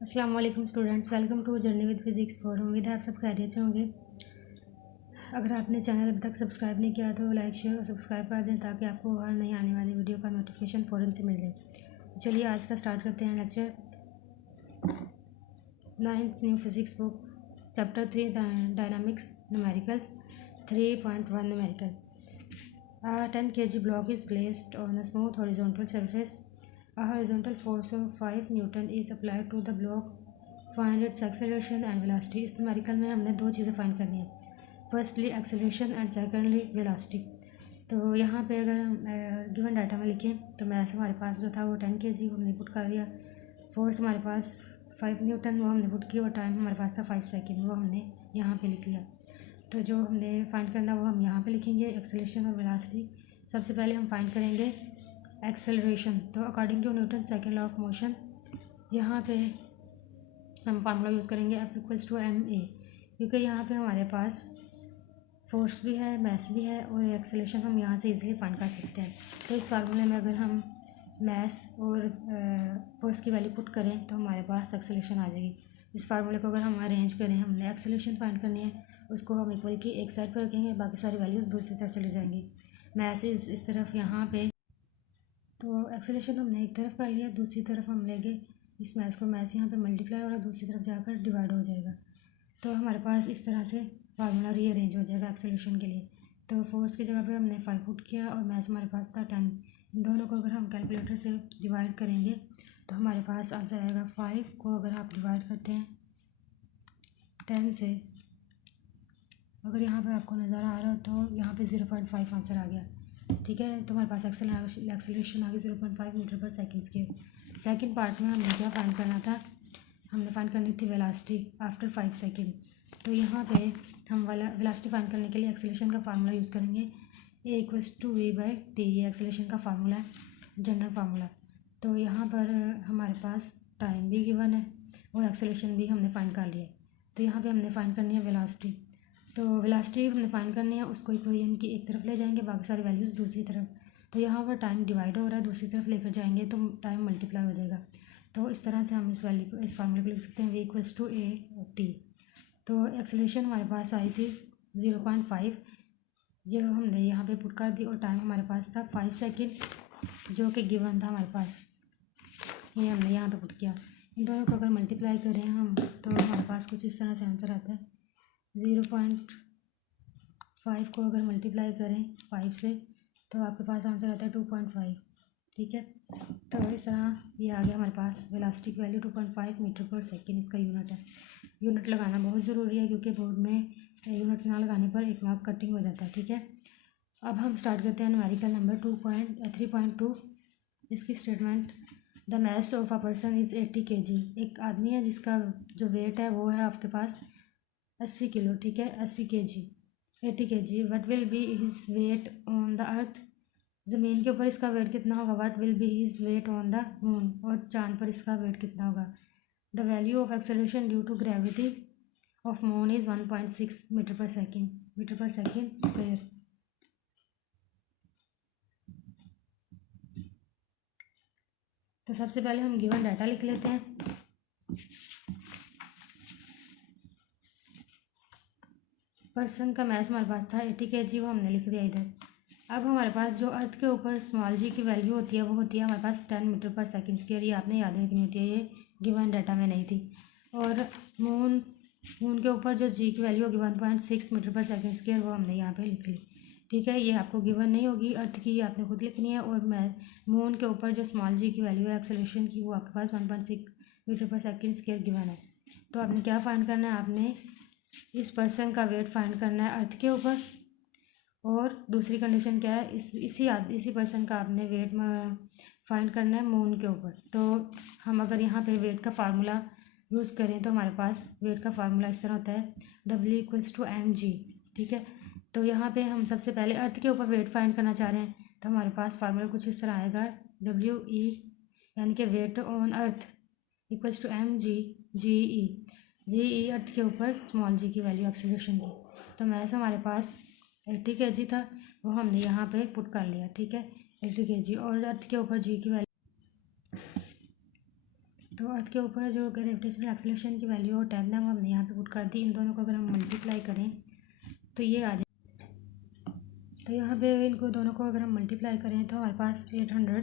अस्सलाम वालेकुम students, welcome to journey with physics for. उम्मीद है आप सब खैरियत से होंगे। अगर आपने चैनल अभी तक सब्सक्राइब नहीं किया तो लाइक शेयर और सब्सक्राइब कर दें ताकि आपको हर नई आने वाली वीडियो का नोटिफिकेशन फ़ौरन से मिल जाए। तो चलिए आज का स्टार्ट करते हैं lecture 9th new physics book chapter 3 dynamics numericals 3.1 numerical. 10 kg block is placed on a smooth horizontal surface. A horizontal force of 5 Newton is applied to the block. Find its acceleration and velocity. इस numerical में हमने दो चीज़ें find करनी है, firstly acceleration and secondly velocity. तो यहाँ पे अगर हम गिवन डाटा में लिखें तो मैथ हमारे पास जो था वो 10 kg हमने पुट कर दिया, फोर्स हमारे पास 5 न्यूटन वो हमने पुट किया और टाइम हमारे पास था 5 सेकेंड वो हमने यहाँ पे लिख लिया। तो जो हमने फाइंड करना वो हम यहाँ पे लिखेंगे एक्सेलरेशन और वेलोसिटी। सबसे पहले हम फाइंड करेंगे एक्सेलरेशन। तो according to Newton second law of motion यहाँ पे हम फार्मूला यूज़ करेंगे F=ma, क्योंकि यहाँ पे हमारे पास फोर्स भी है, मैस भी है और एक्सेलरेशन हम यहाँ से इजीली फाइंड कर सकते हैं। तो इस फार्मूले में अगर हम मैस और फोर्स की वैल्यू पुट करें तो हमारे पास एक्सेलरेशन आ जाएगी। इस फार्मूले को अगर हम अरेंज करें, हमने एक्सेलरेशन फाइंड करनी है, उसको हम इक्वल की एक साइड पर रखेंगे, बाकी सारी वैल्यूज़ दूसरी तरफ चली जाएंगी। मैस इस तरफ यहाँ पे, तो एक्सेलरेशन हमने एक तरफ कर लिया, दूसरी तरफ हम लेंगे इस मैस को, मैस यहाँ पे मल्टीप्लाई और दूसरी तरफ जाकर डिवाइड हो जाएगा। तो हमारे पास इस तरह से फार्मूला रीअरेंज हो जाएगा एक्सेलरेशन के लिए। तो फोर्स की जगह पे हमने 5 पुट किया और मैस हमारे पास था 10। इन दोनों को अगर हम कैलकुलेटर से डिवाइड करेंगे तो हमारे पास आंसर आएगा 5 को अगर आप डिवाइड करते हैं 10 से, अगर यहाँ पे आपको नज़र आ रहा हो तो यहाँ पे 0.5 आंसर आ गया। ठीक है, तो हमारे पास एक्सेलरेशन आ गई 0.5 metre per second square. Second part में हमने क्या फाइंड करना था, हमने फाइंड करनी थी वेलोसिटी आफ्टर 5 सेकेंड। तो यहाँ पे हम वेलोसिटी फाइंड करने के लिए एक्सेलरेशन का फार्मूला यूज़ करेंगे, A=v/t। ये एक्सेलरेशन का फार्मूला है, जनरल फार्मूला। तो यहाँ पर हमारे पास टाइम भी गिवन है और एक्सेलरेशन भी हमने फाइंड कर लिया। तो यहाँ पे हमने फाइंड करनी है वेलोसिटी। तो वेलोसिटी हमने फाइंड करनी है, उसको इक्वेशन की एक तरफ ले जाएंगे, बाकी सारी वैल्यूज़ दूसरी तरफ। तो यहाँ पर टाइम डिवाइड हो रहा है, दूसरी तरफ लेकर जाएंगे तो टाइम मल्टीप्लाई हो जाएगा। तो इस तरह से हम इस वैल्यू को, इस फार्मूले को लिख सकते हैं v=a/t। तो एक्सेलरेशन हमारे पास आई थी 0.5, ये हमने यहाँ पे पुट कर दी और टाइम हमारे पास था 5 सेकेंड जो कि गिवन था हमारे पास, ये हमने यहाँ पे पुट किया। इन दोनों को अगर मल्टीप्लाई करें हम तो हमारे पास कुछ इस तरह से आंसर आता है। 0.5 को अगर मल्टीप्लाई करें 5 से तो आपके पास आंसर आता है 2.5। ठीक है, तो इस तरह ये आ गया हमारे पास वेलोसिटी की वैल्यू 2.5 मीटर पर सेकेंड, इसका यूनिट है। यूनिट लगाना बहुत ज़रूरी है क्योंकि बोर्ड में यूनिट्स ना लगाने पर एक मार्क कटिंग हो जाता है। ठीक है, अब हम स्टार्ट करते हैं न्यूमेरिकल नंबर 3.2। इसकी statement, the mass of a person is 80 kg। एक आदमी है जिसका जो वेट है वो है आपके पास 80 किलो। ठीक है, 80 kg, 80 kg। What will be his weight on the earth. ज़मीन के ऊपर इसका वेट कितना होगा। What will be his weight on the moon, और चांद पर इसका वेट कितना होगा। The value of acceleration due to gravity of moon is 1.6 metre per second square. तो सबसे पहले हम गिवन डाटा लिख लेते हैं। पर्सन का मैस हमारे पास था 80 kg, वो हमने लिख दिया इधर। अब हमारे पास जो अर्थ के ऊपर स्मॉल जी की वैल्यू होती है वो होती है हमारे पास 10 मीटर पर सेकेंड स्क्वायर। ये आपने याद रखनी होती है, ये गिवन डाटा में नहीं थी। और मून के ऊपर जो जी की वैल्यू होगी 1.6 मीटर पर सेकेंड स्क्वायर, वो हमने यहाँ पे लिख ली। ठीक है, ये आपको गिवन नहीं होगी अर्थ की, ये आपने खुद लिखनी है। और मून के ऊपर जो स्मॉल जी की वैल्यू है एक्सेलरेशन की, वो आपके पास 1.6 metre per second square given है। तो आपने क्या फाइंड करना है, आपने इस पर्सन का वेट फाइंड करना है अर्थ के ऊपर, और दूसरी कंडीशन क्या है, इसी पर्सन का आपने वेट फाइंड करना है मून के ऊपर। तो हम अगर यहाँ पे वेट का फार्मूला यूज़ करें तो हमारे पास वेट का फार्मूला इस तरह होता है, W=mg। ठीक है, तो यहाँ पे हम सबसे पहले अर्थ के ऊपर वेट फाइंड करना चाह रहे हैं, तो हमारे पास फार्मूला कुछ इस तरह आएगा, WE यानी कि weight on earth =mg। GE earth के ऊपर स्मॉल जी की वैल्यू एक्सेलरेशन की। तो मैस हमारे पास 80 kg था, वो हमने यहाँ पे पुट कर लिया। ठीक है, 80 kg और अर्थ के ऊपर जी की वैल्यू तो अर्थ के ऊपर जो ग्रेविटेशनल एक्सेलरेशन की वैल्यू और 10 हमने यहाँ पे पुट कर दी। इन दोनों को अगर हम मल्टीप्लाई करें तो ये आ जाए, तो यहाँ पे इनको दोनों को अगर हम मल्टीप्लाई करें तो हमारे पास 800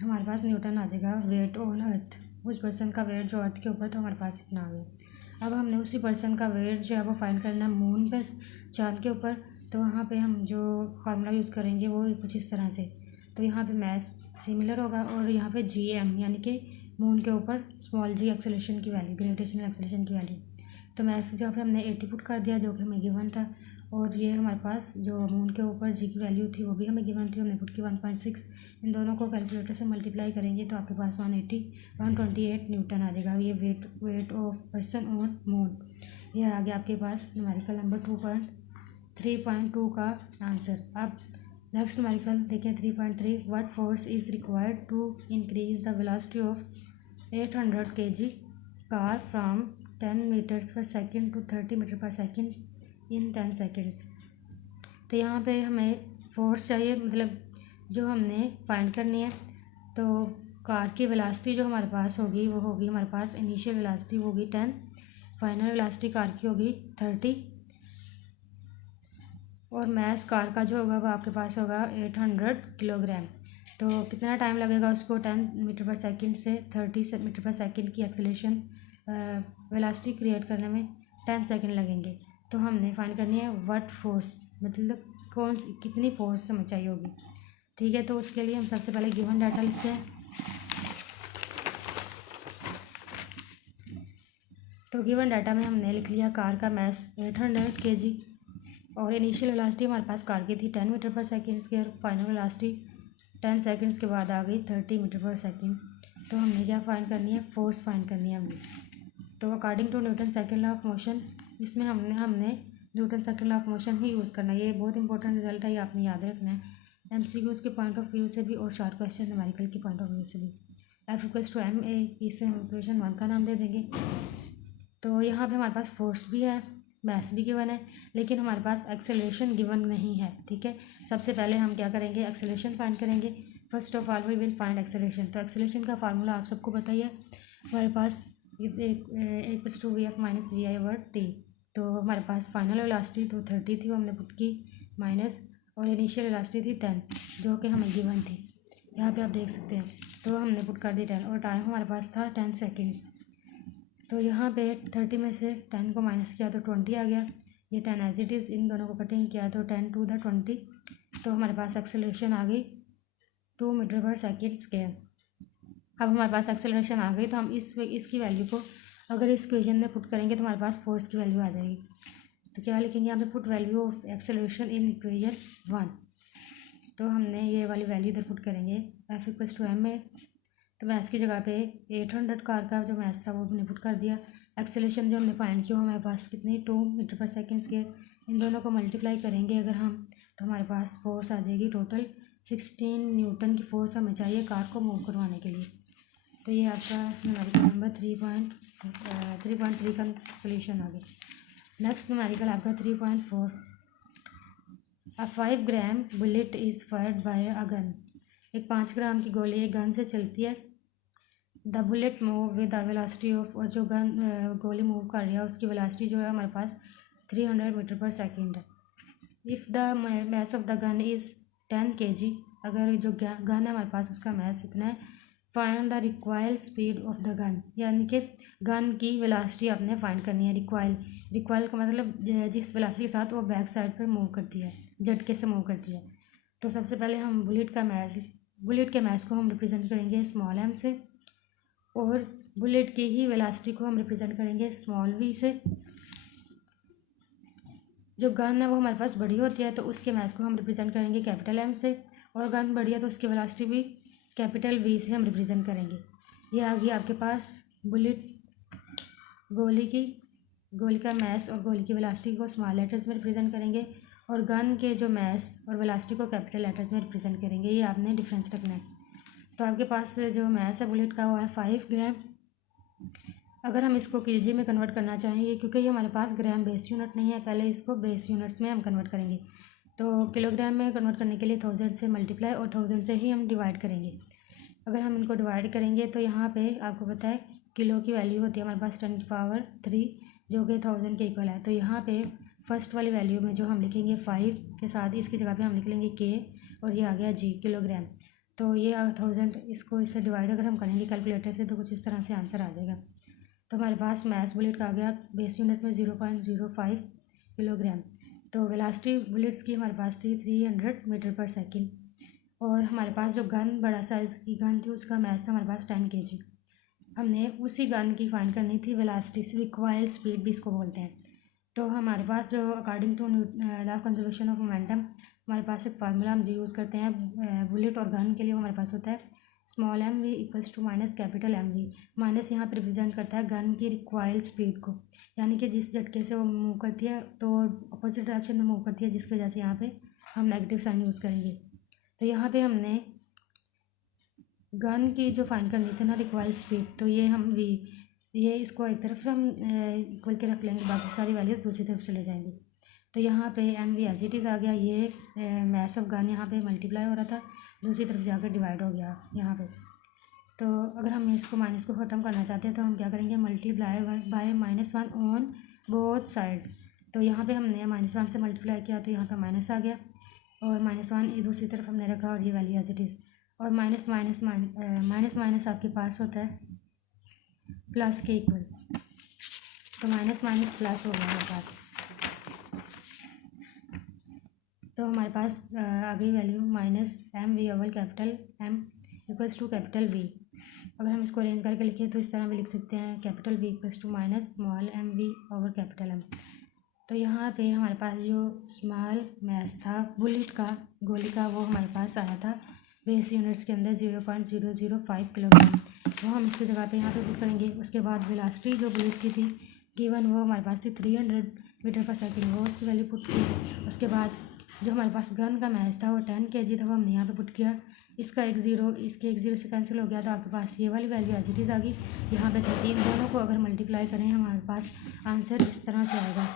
हमारे पास न्यूटन आ जाएगा वेट ऑन अर्थ। उस पर्सन का वेट जो अर्थ के ऊपर तो हमारे पास इतना आ गया। अब हमने उसी पर्सन का वेट जो है वो फाइंड करना मून पे, चांद के ऊपर। तो वहाँ पे हम जो फार्मूला यूज़ करेंगे वो कुछ इस तरह से। तो यहाँ पे मैथ सिमिलर होगा और यहाँ पे GM यानी कि मून के ऊपर स्मॉल g एक्सेलरेशन की वैल्यू, ग्रेविटेशनल एक्सेलरेशन की वैल्यू। तो मैथ जहाँ पे हमने 80 पुट कर दिया जो कि हमें गिवन था, और ये हमारे पास जो मून के ऊपर g की वैल्यू थी वो भी हमें गिवन थी, हमने पुट की 1.6। इन दोनों को कैलकुलेटर से मल्टीप्लाई करेंगे तो आपके पास 128 न्यूटन आ जाएगा। ये weight of person on moon. ये आ गया आपके पास न्यूमेरिकल नंबर 3.2 का आंसर। अब नेक्स्ट न्यूमेरिकल देखें 3.3। What force is required to increase the velocity of 800 kg car from 10 metre per second to 30 metre per second in 10 seconds. तो यहाँ पे हमें फोर्स चाहिए, मतलब जो हमने फाइंड करनी है। तो कार की वेलोसिटी जो हमारे पास होगी वो होगी, हमारे पास इनिशियल वेलोसिटी होगी 10, फाइनल वेलोसिटी कार की होगी 30, और मास कार का जो होगा वो आपके पास होगा 800 किलोग्राम। तो कितना टाइम लगेगा उसको 10 मीटर पर सेकंड से 30 मीटर पर सेकंड की एक्सेलरेशन वेलोसिटी क्रिएट करने में 10 सेकंड लगेंगे। तो हमने फाइंड करनी है व्हाट फोर्स, मतलब कितनी फोर्स हमें चाहिए होगी। ठीक है, तो उसके लिए हम सबसे पहले गिवन डाटा लिखते हैं। तो गिवन डाटा में हमने लिख लिया कार का मास 800 kg और इनिशियल वेलोसिटी हमारे पास कार की थी 10 मीटर पर सेकेंड की, और फाइनल वेलोसिटी 10 सेकेंड्स के बाद आ गई 30 मीटर पर सेकेंड। तो हमने क्या फाइंड करनी है, फोर्स फाइंड करनी है हमने। तो according to Newton second law of motion, इसमें हमने Newton second law of motion ही यूज़ करना है। ये बहुत इंपॉर्टेंट रिजल्ट है, ये आपने याद रखना है MCQs के पॉइंट ऑफ व्यू से भी और शॉर्ट क्वेश्चन न्यूमेरिकल के पॉइंट ऑफ व्यू से भी। F=ma, इसे हम इक्वेशन 1 का नाम दे देंगे। तो यहाँ पे हमारे पास फोर्स भी है, मास भी गिवन है, लेकिन हमारे पास एक्सेलरेशन गिवन नहीं है। ठीक है, सबसे पहले हम क्या करेंगे, एक्सेलरेशन फाइंड करेंगे। First of all we will find acceleration. तो एक्सेलरेशन का फार्मूला आप सबको बताइए, हमारे पास a=vf-vi/t। तो हमारे पास फाइनल वेलोसिटी तो 30 थी, वो हमने पुट की माइनस, और इनिशियल वेलोसिटी थी 10 जो कि हमें गिवन थी। यहाँ पे आप देख सकते हैं, तो हमने पुट कर दी 10, और टाइम हमारे पास था 10 सेकेंड। तो यहाँ पे 30 में से 10 को माइनस किया तो 20 आ गया। ये 10 एज इट इज़, इन दोनों को कटिंग किया तो 10 टू द 20। तो हमारे पास एक्सेलरेशन आ गई 2 मीटर पर सेकेंड स्क्वायर। अब हमारे पास एक्सेलरेशन आ गई, तो हम इसकी वैल्यू को अगर इस इक्वेशन में पुट करेंगे तो हमारे पास फोर्स की वैल्यू आ जाएगी। तो क्या लिखेंगे यहाँ पे, put value of acceleration in equation 1। तो हमने ये वाली वैल्यू इधर पुट करेंगे F=ma। तो मैथ्स की जगह पे 800 कार का जो मैथ्स था वो हमने पुट कर दिया। एक्सेलरेशन जो हमने फाइंड किया हमारे पास कितनी 2 मीटर पर सेकेंड स्क्वायर। इन दोनों को मल्टीप्लाई करेंगे अगर हम, तो हमारे पास फोर्स आ जाएगी टोटल 16 न्यूटन की फोर्स हमें चाहिए कार को मूव करवाने के लिए। तो ये आपका न्यूमेरिकल नंबर 3.3 का सोल्यूशन आ गया। नेक्स्ट न्यूमेरिकल आपका 3.4। A 5 gram bullet is fired by a gun. एक 5 ग्राम की गोली एक गन से चलती है। The bullet move with the velocity of, और जो गोली मूव कर रही है उसकी वेलोसिटी जो है हमारे पास 300 मीटर पर सेकेंड है। If the mass of the gun is 10 kg, अगर जो गन है हमारे पास उसका मास इतना है। Find the required speed of the gun, यानी कि गन की वेलोसिटी आपने फाइंड करनी है। रिक्वायल का मतलब जिस वेलोसिटी के साथ वो बैक साइड पर मूव करती है, झटके से मूव करती है। तो सबसे पहले हम बुलेट के मास को हम रिप्रेजेंट करेंगे स्मॉल m से, और बुलेट की ही वेलोसिटी को हम रिप्रेजेंट करेंगे स्मॉल v से। जो गन है वो हमारे पास बड़ी होती है तो उसके मास को हम रिप्रेजेंट करेंगे कैपिटल M से, और गन बड़ी है तो उसकी वेलोसिटी भी कैपिटल V से हम रिप्रेजेंट करेंगे। ये आ गई आपके पास बुलेट, गोली का मास और गोली की वेलोसिटी को स्मॉल लेटर्स में रिप्रेजेंट करेंगे, और गन के जो मास और वेलोसिटी को कैपिटल लेटर्स में रिप्रेजेंट करेंगे। ये आपने डिफरेंस रखना है। तो आपके पास जो मास है बुलेट का वो है 5 ग्राम। अगर हम इसको केजी में कन्वर्ट करना चाहेंगे, क्योंकि ये हमारे पास ग्राम बेस यूनिट नहीं है, पहले इसको बेस यूनिट्स में हम कन्वर्ट करेंगे। तो किलोग्राम में कन्वर्ट करने के लिए 1000 से मल्टीप्लाई और 1000 से ही हम डिवाइड करेंगे। अगर हम इनको डिवाइड करेंगे तो यहाँ पे आपको पता है किलो की वैल्यू होती है हमारे पास 10⁻³ जो कि 1000 के इक्वल है। तो यहाँ पे फर्स्ट वाली वैल्यू में जो हम लिखेंगे 5 के साथ इसकी जगह पे हम लिख लेंगे के और ये आ गया जी किलोग्राम। तो ये 1000 इसको इससे डिवाइड अगर हम करेंगे कैलकुलेटर से तो कुछ इस तरह से आंसर आ जाएगा। तो हमारे पास मास बुलेट का आ गया बेस यूनिट में 0.05 किलोग्राम। तो वेलोसिटी बुलेट्स की हमारे पास थी 300 मीटर पर सेकेंड। और हमारे पास जो गन बड़ा साइज़ की गन थी उसका मास था हमारे पास 10 kg। हमने उसी गन की फाइंड करनी थी वेलोसिटी, रिक्वायर्ड स्पीड भी इसको बोलते हैं। तो हमारे पास जो according to law of conservation of momentum हमारे पास एक फार्मूला हम यूज़ करते हैं बुलेट और गन के लिए, वो हमारे पास होता है small m v equals to minus capital M V. Minus यहाँ पर रिप्रेजेंट करता है गन की रिक्वायर्ड स्पीड को, यानी कि जिस झटके से वो मूव करती है तो अपोजिट डायरेक्शन में मूव करती है, जिसकी वजह से यहाँ पे हम नेगेटिव साइन यूज़ करेंगे। तो यहाँ पे हमने गन की जो फाइंड करनी थी ना रिक्वायर्ड स्पीड, तो ये हम वी ये इसको एक तरफ हम इक्वल के रख लेंगे, बाकी सारी वैल्यूज़ दूसरी तरफ चले जाएंगी। तो यहाँ पे M V as it is आ गया, ये मास ऑफ गन यहाँ पे मल्टीप्लाई हो रहा था, दूसरी तरफ जाकर डिवाइड हो गया यहाँ पे। तो अगर हम इसको माइनस को ख़त्म करना चाहते हैं तो हम क्या करेंगे, multiply by -1 on both sides. तो यहाँ पे हमने -1 से मल्टीप्लाई किया तो यहाँ पे माइनस आ गया और -1 दूसरी तरफ हमने रखा और ये वैल्यू एज इट इज़। और माइनस माइनस आपके पास होता है प्लस के इक्वल, तो माइनस माइनस प्लस हो गया हमारे पास। तो हमारे पास आ गई value -mv over capital M equals to capital V। अगर हम इसको अरेंज करके लिखें तो इस तरह भी लिख सकते हैं capital V equals to minus small mv over capital M। तो यहाँ पे हमारे पास जो स्मॉल मास था बुलेट का, गोली का, वो हमारे पास आया था बेस यूनिट्स के अंदर 0.005 किलोग्राम। वो हम इसकी जगह पे यहाँ पे पुट करेंगे। उसके बाद वेलोसिटी जो बुलेट की थी गिवन वो हमारे पास थी 300 मीटर पर सेकेंड, वो उसकी वैल्यू पुट की। उसके बाद जो हमारे पास गन का मास था वो 10 kg था, वो हमने यहाँ पे पुट किया। इसका एक ज़ीरो इसके एक ज़ीरो से कैंसिल हो गया तो आपके पास ये वाली वैल्यू एज इट इज़ आ गई। यहाँ पे 13 दोनों को अगर मल्टीप्लाई करें हमारे पास आंसर इस तरह से आएगा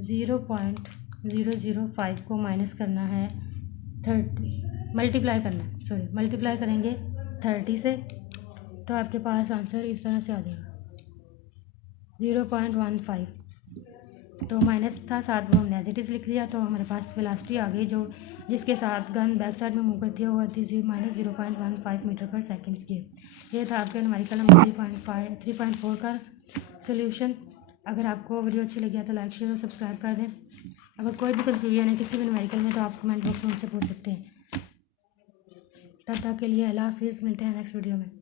0.005 को माइनस करना है 30, मल्टीप्लाई करेंगे 30 से, तो आपके पास आंसर इस तरह से आ जाएगा 0.15। तो माइनस था साथ वो हमने एज इट इज़ लिख लिया। तो हमारे पास वेलोसिटी आ गई जो जिसके साथ गन बैक साइड में मूव करती है वो थी -0.15 मीटर पर सेकेंड की। ये था आपके न्यूमेरिकल नंबर 3.4 का सोल्यूशन। अगर आपको वीडियो अच्छी लगी है तो लाइक शेयर और सब्सक्राइब कर दें। अगर कोई भी कंफ्यूजन है किसी भी न्यूमेरिकल में तो आप कमेंट बॉक्स में उनसे पूछ सकते हैं। तब तक के लिए अल्लाह हाफिज़, मिलते हैं नेक्स्ट वीडियो में।